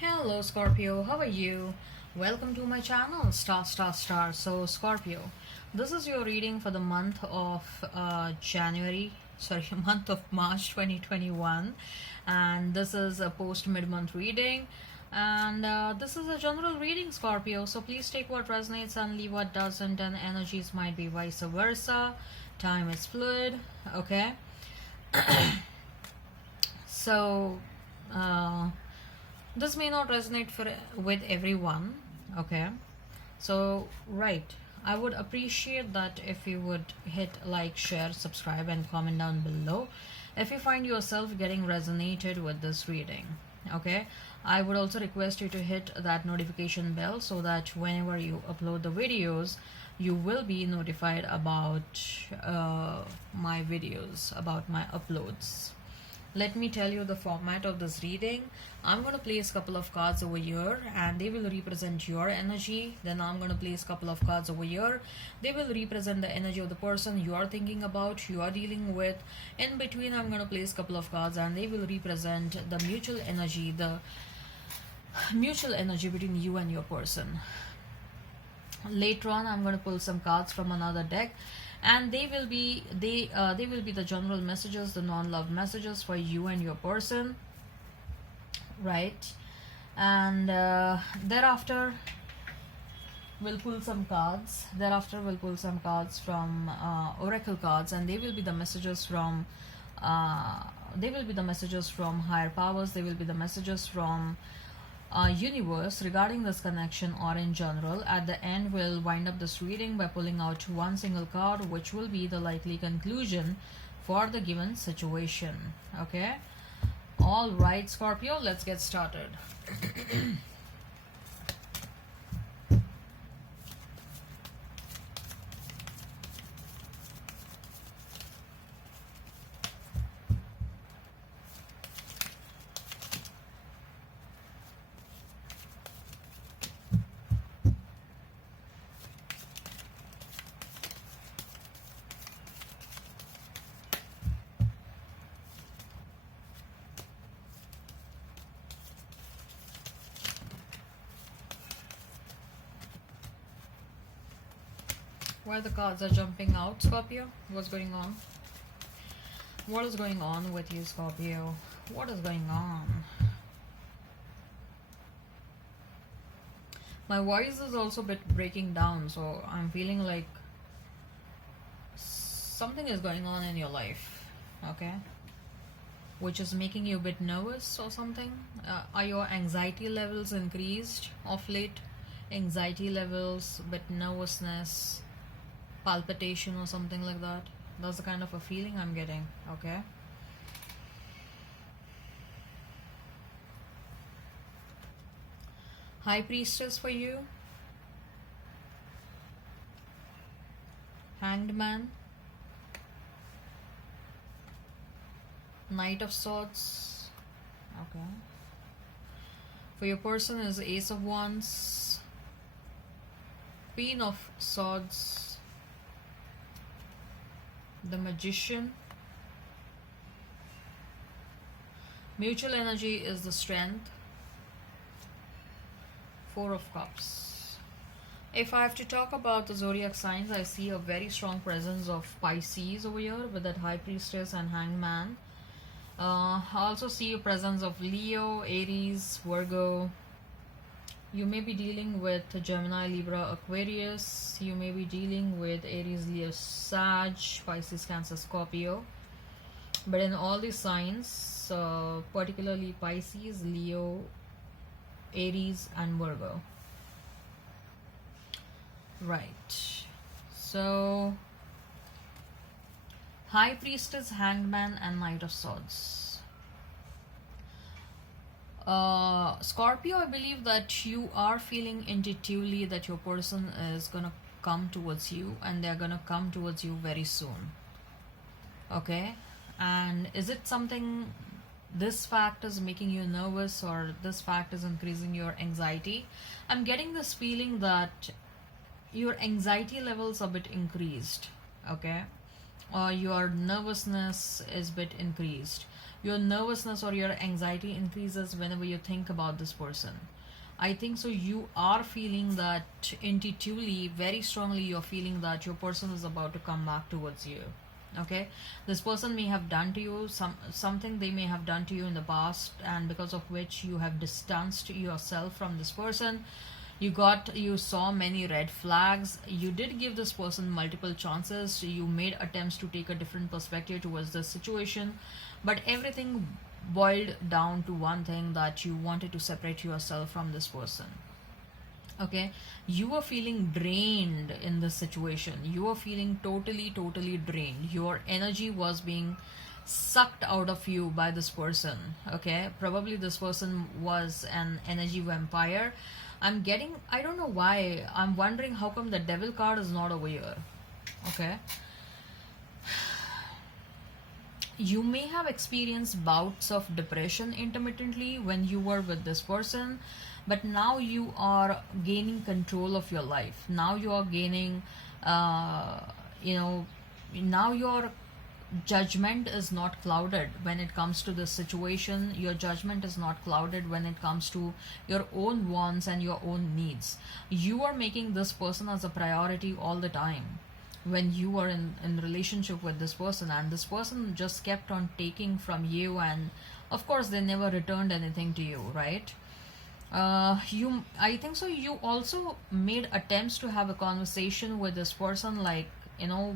Hello Scorpio, how are you? Welcome to my channel, star star star. So Scorpio, this is your reading for the month of month of March 2021, and this is a post mid-month reading, and this is a general reading, Scorpio. So please take what resonates and leave what doesn't, and energies might be vice versa. Time is fluid, okay? So. This may not resonate with everyone, okay? So right, I would appreciate that if you would hit like, share, subscribe, and comment down below if you find yourself getting resonated with this reading, okay? I would also request you to hit that notification bell so that whenever you upload the videos, you will be notified about my videos, about my uploads. Let me tell you the format of this reading. I'm going to place a couple of cards over here and they will represent your energy. Then I'm going to place a couple of cards over here. They will represent the energy of the person you are thinking about, you are dealing with. In between, I'm going to place a couple of cards and they will represent the mutual energy between you and your person. Later on, I'm going to pull some cards from another deck, and they will be the general messages, the non-love messages for you and your person, right? And thereafter we'll pull some cards from oracle cards, and they will be the messages from higher powers. They will be the messages from universe regarding this connection or in general. At the end, we'll wind up this reading by pulling out one single card, which will be the likely conclusion for the given situation, okay? All right, Scorpio, let's get started. Why the cards are jumping out, Scorpio? What's going on? What is going on with you, Scorpio? What is going on? My voice is also a bit breaking down, so I'm feeling like something is going on in your life, okay? Which is making you a bit nervous or something. Are your anxiety levels increased of late? Anxiety levels, bit nervousness, palpitation or something like that. That's the kind of a feeling I'm getting, okay? High Priestess for you. Hanged Man. Knight of Swords. Okay. For your person is Ace of Wands. Queen of Swords. The Magician. Mutual energy is the Strength. Four of Cups. If I have to talk about the zodiac signs, I see a very strong presence of Pisces over here with that High Priestess and Hanged Man. I also see a presence of Leo, Aries, Virgo. You may be dealing with Gemini, Libra, Aquarius. You may be dealing with Aries, Leo, Sag, Pisces, Cancer, Scorpio. But in all these signs, particularly Pisces, Leo, Aries, and Virgo. Right. So, High Priestess, Hanged Man, and Knight of Swords. Scorpio, I believe that you are feeling intuitively that your person is gonna come towards you, and they're gonna come towards you very soon, okay? And is it something, this fact is making you nervous, or this fact is increasing your anxiety? I'm getting this feeling that your anxiety levels are a bit increased, okay? Or your nervousness is a bit increased. your nervousness or your anxiety increases whenever you think about this person. I think so. You are feeling that intuitively, very strongly, you're feeling that your person is about to come back towards you. Okay, this person may have done to you something they may have done to you in the past, and because of which you have distanced yourself from this person. You saw many red flags. You did give this person multiple chances. You made attempts to take a different perspective towards the situation, but everything boiled down to one thing, that you wanted to separate yourself from this person. Okay, you were feeling drained in this situation. You were feeling totally drained. Your energy was being sucked out of you by this person. Okay, probably this person was an energy vampire. I don't know why, I'm wondering how come the devil card is not over here. Okay, you may have experienced bouts of depression intermittently when you were with this person, but now you are gaining control of your life. Now you are gaining, uh, you know, now your judgment is not clouded when it comes to this situation. Your judgment is not clouded when it comes to your own wants and your own needs. You are making this person as a priority all the time when you are in relationship with this person, and this person just kept on taking from you, and of course they never returned anything to you, right? I think so you also made attempts to have a conversation with this person, like,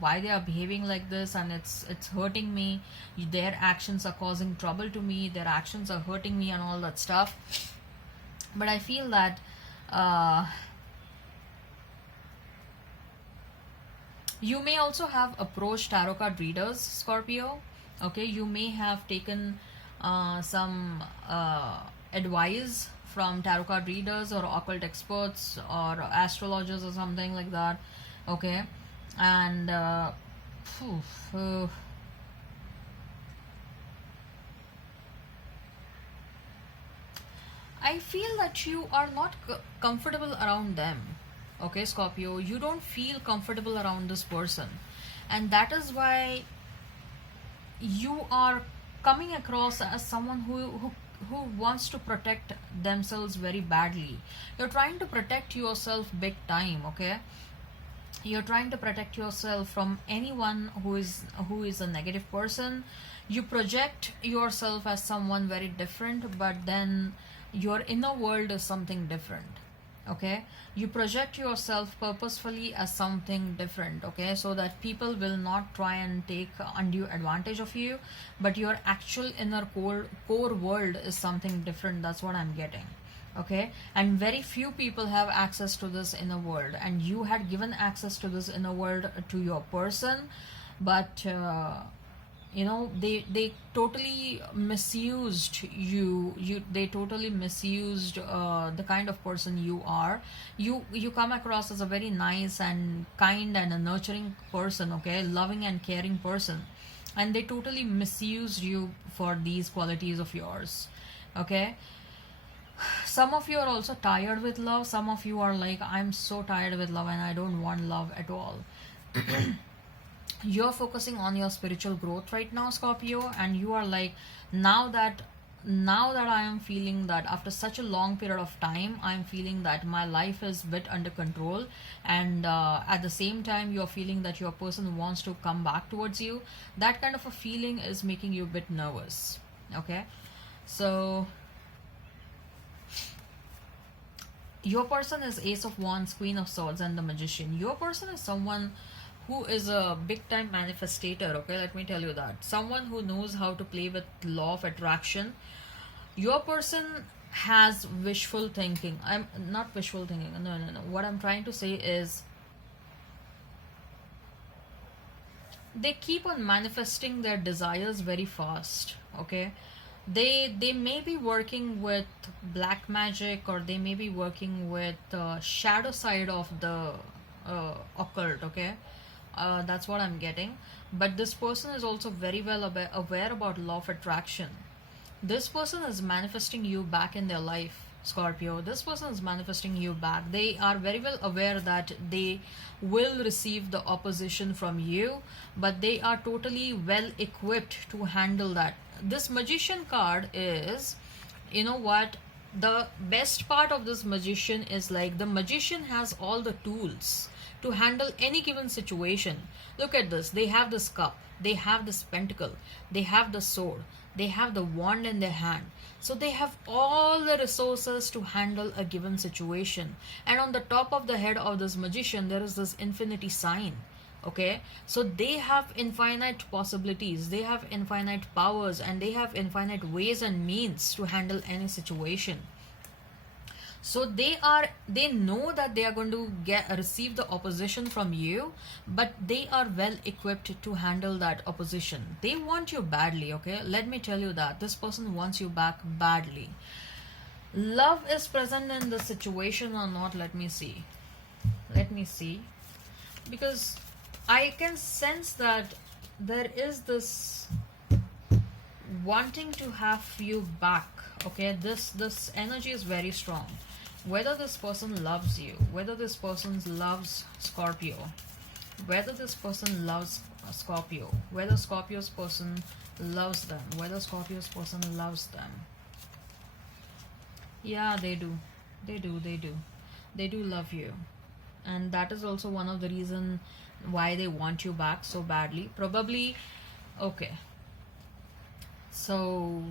why they are behaving like this, and it's hurting me. Their actions are causing trouble to me, their actions are hurting me, and all that stuff. But I feel that uh, you may also have approached tarot card readers, Scorpio. Okay, you may have taken some advice from tarot card readers or occult experts or astrologers or something like that. Okay, and phew, I feel that you are not comfortable around them. Okay, Scorpio, you don't feel comfortable around this person, and that is why you are coming across as someone who wants to protect themselves very badly. You're trying to protect yourself big time. Okay, you're trying to protect yourself from anyone who is a negative person. You project yourself as someone very different, but then your inner world is something different. Okay, you project yourself purposefully as something different, okay, so that people will not try and take undue advantage of you, but your actual inner core world is something different. That's what I'm getting. Okay, and very few people have access to this inner world, and you had given access to this inner world to your person, but they totally misused you they totally misused the kind of person you are. You come across as a very nice and kind and a nurturing person, okay, loving and caring person, and they totally misused you for these qualities of yours. Okay, some of you are also tired with love. Some of you are like, I'm so tired with love and I don't want love at all. You're focusing on your spiritual growth right now, Scorpio, and you are like, now that I am feeling that after such a long period of time, I'm feeling that my life is a bit under control, and at the same time you're feeling that your person wants to come back towards you. That kind of a feeling is making you a bit nervous. Okay, so your person is Ace of Wands, Queen of Swords, and the Magician. Your person is someone who is a big time manifestator. Okay, let me tell you that. Someone who knows how to play with law of attraction. Your person has wishful thinking. I'm not wishful thinking. No. What I'm trying to say is they keep on manifesting their desires very fast. Okay, they may be working with black magic, or they may be working with shadow side of the occult. Okay, that's what I'm getting. But this person is also very well aware about law of attraction. This person is manifesting you back in their life. Scorpio. This person is manifesting you back. They are very well aware that they will receive the opposition from you, but they are totally well equipped to handle that. This Magician card is, you know what? The best part of this Magician is like the Magician has all the tools to handle any given situation. Look at this. They have this cup, they have this pentacle, they have the sword, they have the wand in their hand. So they have all the resources to handle a given situation. And on the top of the head of this Magician, there is this infinity sign. Okay, so they have infinite possibilities, they have infinite powers, and they have infinite ways and means to handle any situation. So they know that they are going to receive the opposition from you, but they are well equipped to handle that opposition. They want you badly. Okay, let me tell you that this person wants you back badly. Love is present in the situation or not? Let me see, because I can sense that there is this wanting to have you back. Okay, this energy is very strong. Whether this person loves you, whether this person loves Scorpio, whether this person loves Scorpio, whether Scorpio's person loves them, whether Scorpio's person loves them. Yeah, they do. They do love you. And that is also one of the reason why they want you back so badly. Probably, okay. So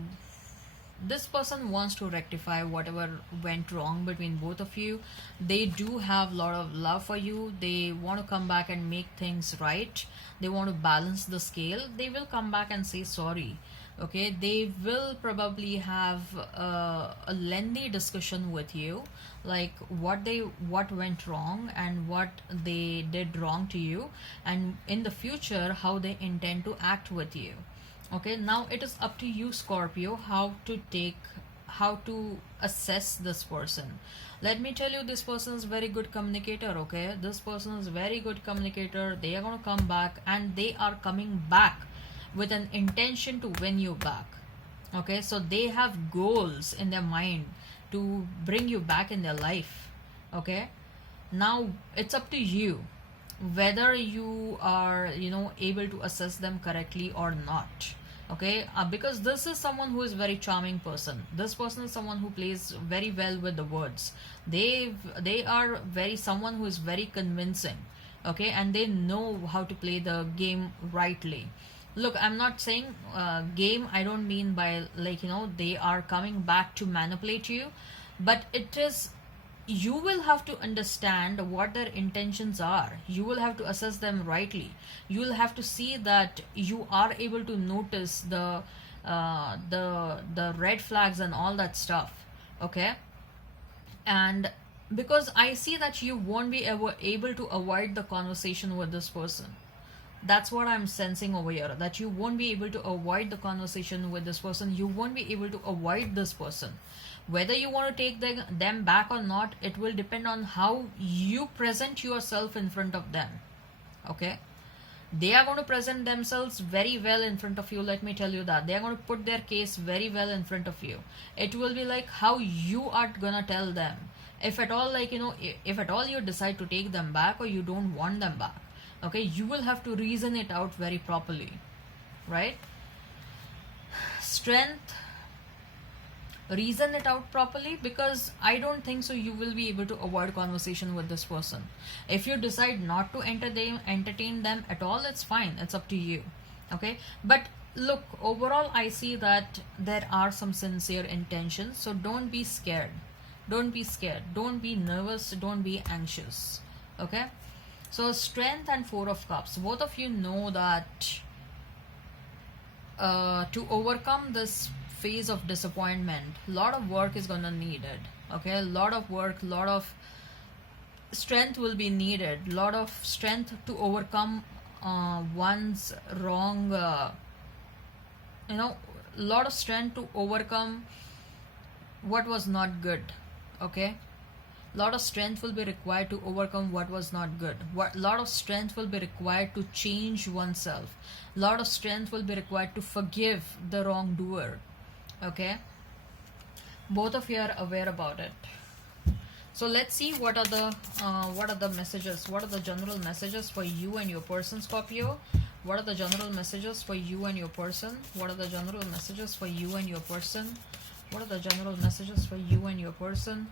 this person wants to rectify whatever went wrong between both of you. They do have a lot of love for you. They want to come back and make things right. They want to balance the scale. They will come back and say sorry. Okay, they will probably have a lengthy discussion with you, like what went wrong and what they did wrong to you, and in the future how they intend to act with you. Okay, now it is up to you, Scorpio, how to assess this person. Let me tell you, this person is very good communicator. Okay, this person is very good communicator. They are going to come back, and they are coming back with an intention to win you back. Okay, so they have goals in their mind to bring you back in their life. Okay, now it's up to you whether you are able to assess them correctly or not. Okay, because this is someone who is very charming person. This person is someone who plays very well with the words. They are very someone who is very convincing. Okay, and they know how to play the game rightly. Look, I'm not saying game, I don't mean by they are coming back to manipulate you, but it is, you will have to understand what their intentions are. You will have to assess them rightly. You will have to see that you are able to notice the red flags and all that stuff. Okay, and because I see that you won't be ever able to avoid the conversation with this person. That's what I'm sensing over here, that you won't be able to avoid the conversation with this person. You won't be able to avoid this person. Whether you want to take them back or not, it will depend on how you present yourself in front of them. Okay, they are going to present themselves very well in front of you. Let me tell you that they are going to put their case very well in front of you. It will be like how you are gonna tell them, if at all, if at all you decide to take them back or you don't want them back. Okay, you will have to reason it out very properly, right? Strength, reason it out properly, because I don't think so you will be able to avoid conversation with this person. If you decide not to entertain them at all, it's fine, it's up to you. Okay, but look, overall I see that there are some sincere intentions, so don't be scared, don't be nervous, don't be anxious. Okay, so Strength and Four of Cups, both of you know that to overcome this phase of disappointment, a lot of work is gonna needed. Okay, a lot of work, lot of strength will be needed, lot of strength to overcome one's wrong, lot of strength to overcome what was not good. Okay, lot of strength will be required to overcome what was not good. Lot of strength will be required to change oneself. Lot of strength will be required to forgive the wrongdoer. Okay, Both of you are aware about it. So let's see what are the messages, what are the general messages for you and your person, Scorpio. What are the general messages for you and your person? What are the general messages for you and your person? What are the general messages for you and your person?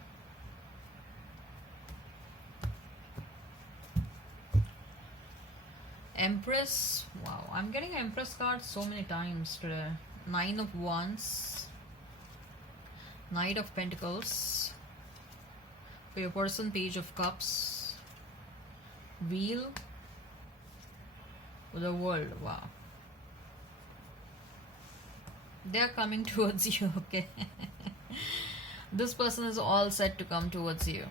Empress. Wow, I'm getting Empress card so many times today. Nine of Wands, Knight of Pentacles. For your person, Page of Cups, Wheel, the World. Wow, they are coming towards you. Okay. This person is all set to come towards you.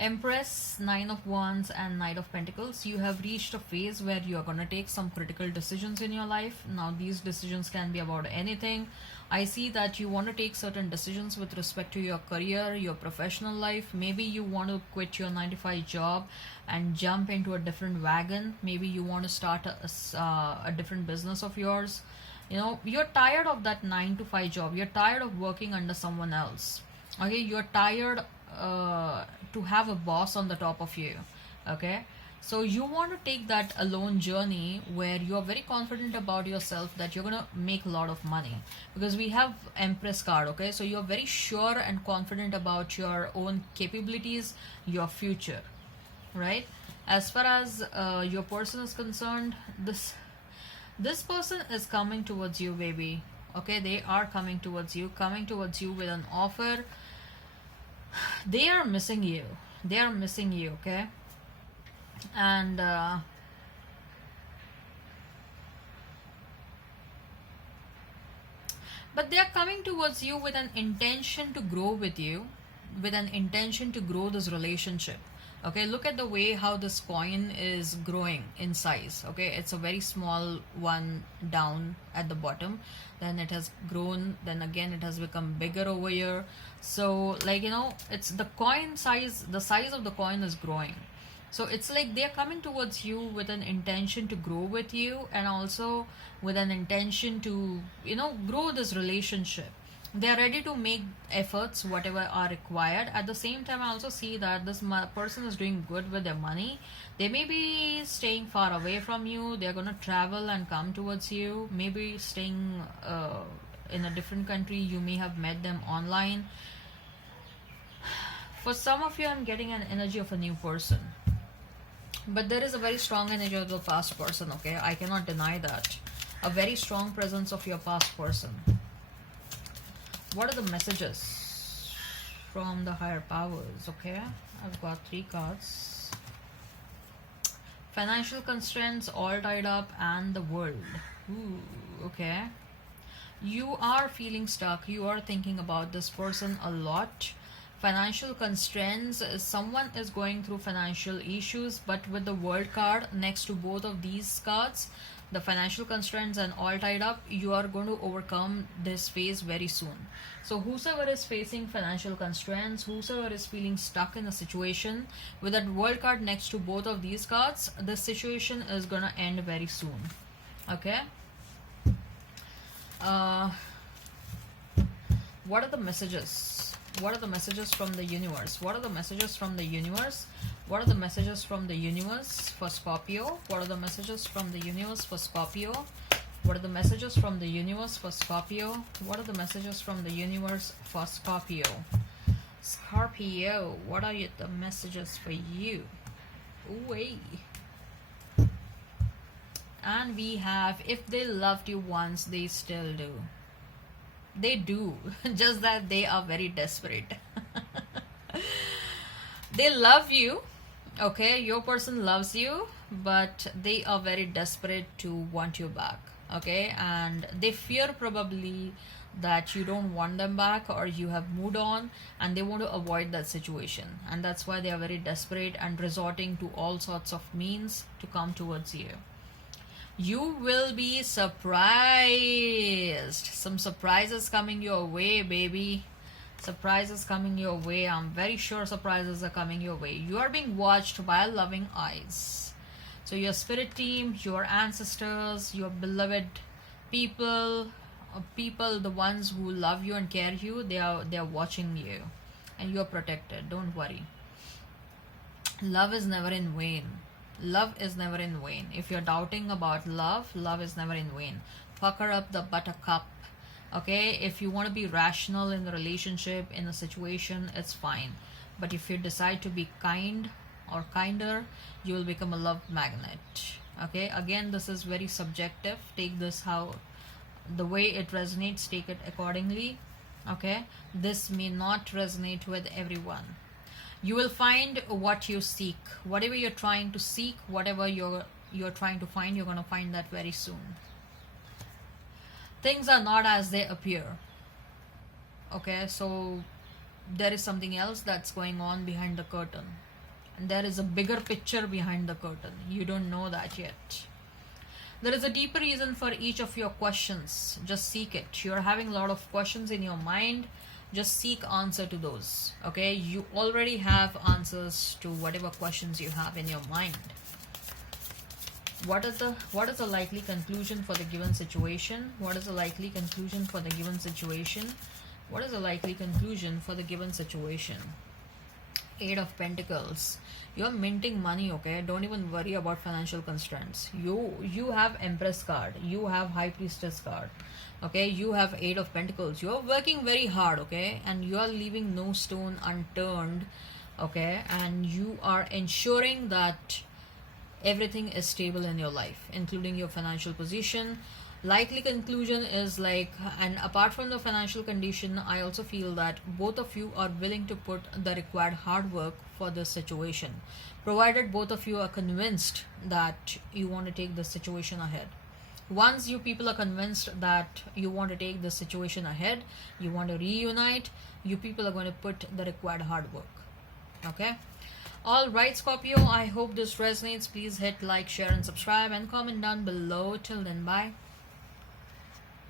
Empress, Nine of Wands and Knight of Pentacles. You have reached a phase where you are going to take some critical decisions in your life. Now these decisions can be about anything. I see that you want to take certain decisions with respect to your career, your professional life. Maybe you want to quit your 9 to 5 job and jump into a different wagon. Maybe you want to start a different business of yours. You know, you're tired of that 9 to 5 job. You're tired of working under someone else. Okay, you're tired to have a boss on the top of you. Okay, so you want to take that alone journey where you're very confident about yourself that you're gonna make a lot of money, because we have Empress card. Okay, so you're very sure and confident about your own capabilities, your future, right? As far as your person is concerned, this person is coming towards you, baby. Okay, they are coming towards you with an offer. They are missing you, okay? And but they are coming towards you with an intention to grow with you, with an intention to grow this relationship. Okay, look at the way how this coin is growing in size. Okay, it's a very small one down at the bottom, then it has grown, then again it has become bigger over here. So like, you know, it's the coin size, the size of the coin is growing. So it's like they're coming towards you with an intention to grow with you, and also with an intention to, you know, grow this relationship. They are ready to make efforts whatever are required. At the same time, I also see that this person is doing good with their money. They may be staying far away from you. They're going to travel and come towards you, maybe staying in a different country. You may have met them online. For some of you, I'm getting an energy of a new person, but there is a very strong energy of the past person. Okay, I cannot deny that. A very strong presence of your past person. What are the messages from the higher powers? Okay, I've got 3 cards. Financial constraints, all tied up, and the world. Ooh, okay. You are feeling stuck. You are thinking about this person a lot. Financial constraints, someone is going through financial issues, but with the world card next to both of these cards, the financial constraints and all tied up, you are going to overcome this phase very soon. So whosoever is facing financial constraints, whosoever is feeling stuck in a situation, with that world card next to both of these cards, the situation is going to end very soon. Okay, what are the messages? What are the messages from the universe? What are the messages from the universe? What are the messages from the universe for Scorpio? What are the messages from the universe for Scorpio? What are the messages from the universe for Scorpio? What are the messages from the universe for Scorpio? Scorpio, what are the messages for you? Ooh-wee. And we have, if they loved you once, they still do. They do, just that they are very desperate. They love you, okay? Your person loves you, but they are very desperate to want you back, okay? And they fear probably that you don't want them back, or you have moved on, and they want to avoid that situation. And that's why they are very desperate and resorting to all sorts of means to come towards you. You will be surprised. Some surprises coming your way, baby. Surprises coming your way. I'm very sure surprises are coming your way. You are being watched by loving eyes. So your spirit team, your ancestors, your beloved people, people, the ones who love you and care you, they are watching you, and you are protected. Don't worry. Love is never in vain. Love is never in vain. If you're doubting about love, love is never in vain. Pucker up the buttercup. Okay, if you want to be rational in the relationship, in a situation, it's fine. But if you decide to be kind or kinder, you will become a love magnet. Okay, again, this is very subjective. Take this how the way it resonates, take it accordingly. Okay, this may not resonate with everyone. You will find what you seek. Whatever you're trying to seek, whatever you're trying to find, you're going to find that very soon. Things are not as they appear. Okay, so there is something else that's going on behind the curtain, and there is a bigger picture behind the curtain. You don't know that yet. There is a deeper reason for each of your questions. Just seek it. You're having a lot of questions in your mind. Just seek answer to those. Okay, you already have answers to whatever questions you have in your mind. What is the likely conclusion for the given situation? What is the likely conclusion for the given situation? What is the likely conclusion for the given situation? Eight of Pentacles. You're minting money, okay? Don't even worry about financial constraints. You have Empress card. You have High Priestess card. Okay, you have Eight of Pentacles. You're working very hard, okay? And you are leaving no stone unturned, okay? And you are ensuring that everything is stable in your life, including your financial position. Likely conclusion is like, and apart from the financial condition, I also feel that both of you are willing to put the required hard work for this situation, provided both of you are convinced that you want to take this situation ahead. Once you people are convinced that you want to take this situation ahead, you want to reunite, you people are going to put the required hard work. Okay, all right, Scorpio, I hope this resonates. Please hit like, share and subscribe and comment down below. Till then, bye.